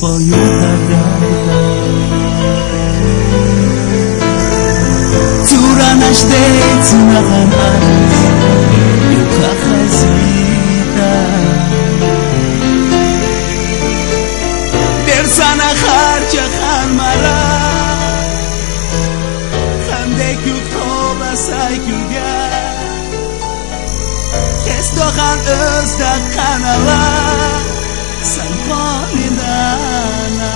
poyuhagada Turanashteit naganas yukhazita Bersana kharcha khan mara Khandek yuktoba saykuga Kestohan özda kanala San pominana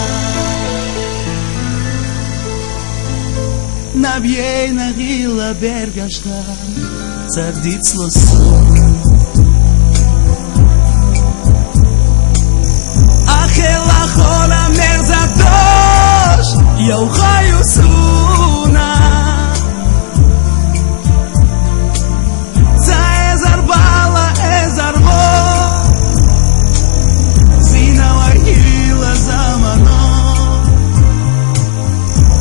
Nabiej nagila bergashta Sarditslo sun Achela chola merza dosh Eu chaju suna Za ezar bala ezar vo Zina wahila zamano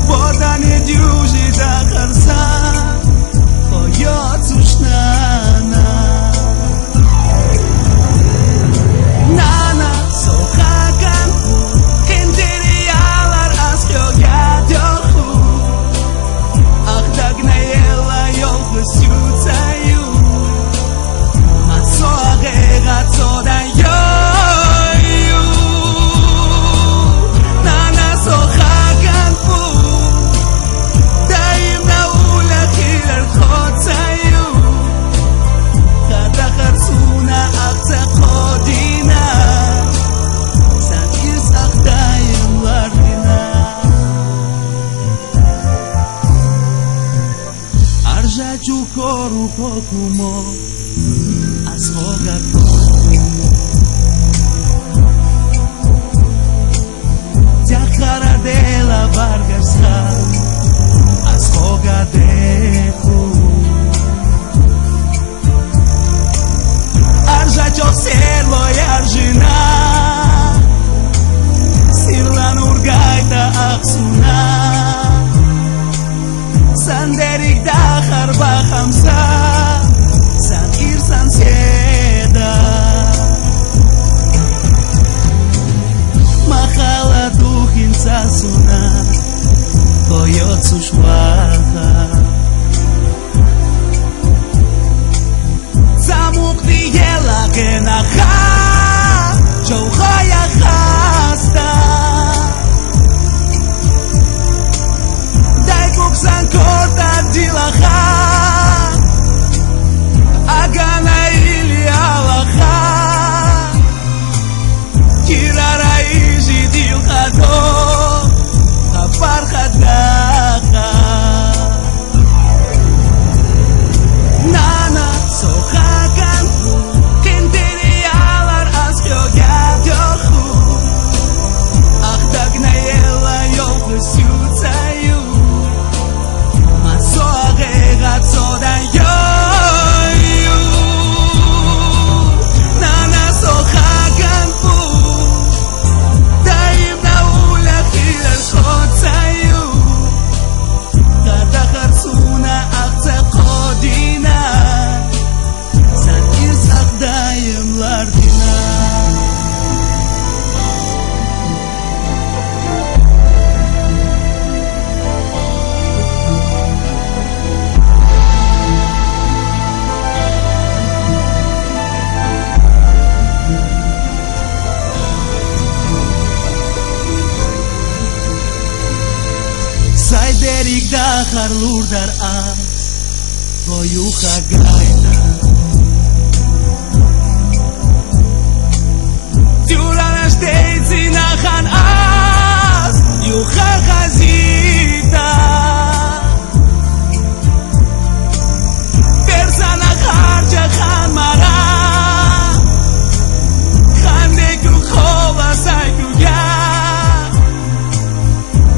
Boda ne djuži da harsa Pojot sušnana Nana sohakan Kendiriyalar askyo gadyohu Ahdagnaela yolgu syutsayu Maso agegat sodan yoyu Nana sohakan pu Daim naula hilar khotsayu Kada kharsuna akta kodina San is akhtayim lardina Arja chukoru kokumo Ashogato Tiakara de la Vargasha Ashogadehu Arja chokserlo yarjina Sirlan urgaita aksuna Sanderik dahar bahamsa San irsan seda Machala duhin sasuna Koyot sushwaha Zamuk diyela genacha Chauchaya chasta Daikuk sankota dilacha Agana ili alacha Kirara izi dilchado Aparchadacha Nana sohakan Kendiriyalar askyo gadyohu Ahdagnaela yolgu syutsayu Maso agegat sodan yoyu Nana sohakan pu Daim naula hilar khotsayu Kada kharsuna akta kodina San is akdayim lardina Сайдерик дахар лурдар аз Koyuha gaita Turanashteit zinachan az Yuha chazita Persana kharcha khan mara Khandek yukhova saykuga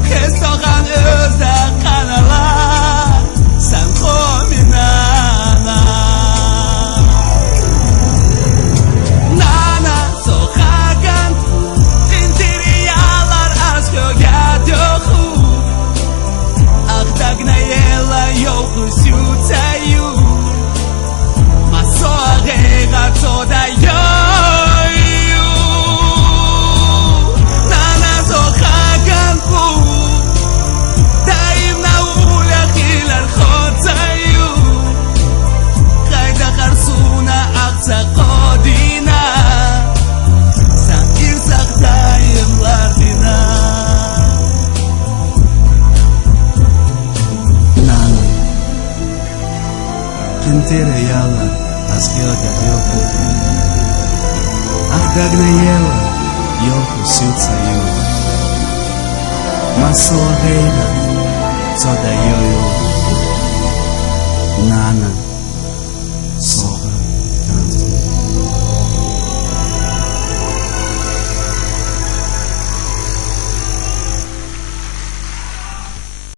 Kestohan özda kanala San khominana Nana sohakan Kendiriyalar askyo gadyohu Kentere yala asgila gadioku Dagna yela yoku siltsa yu Masoa reida toda yoyo Nana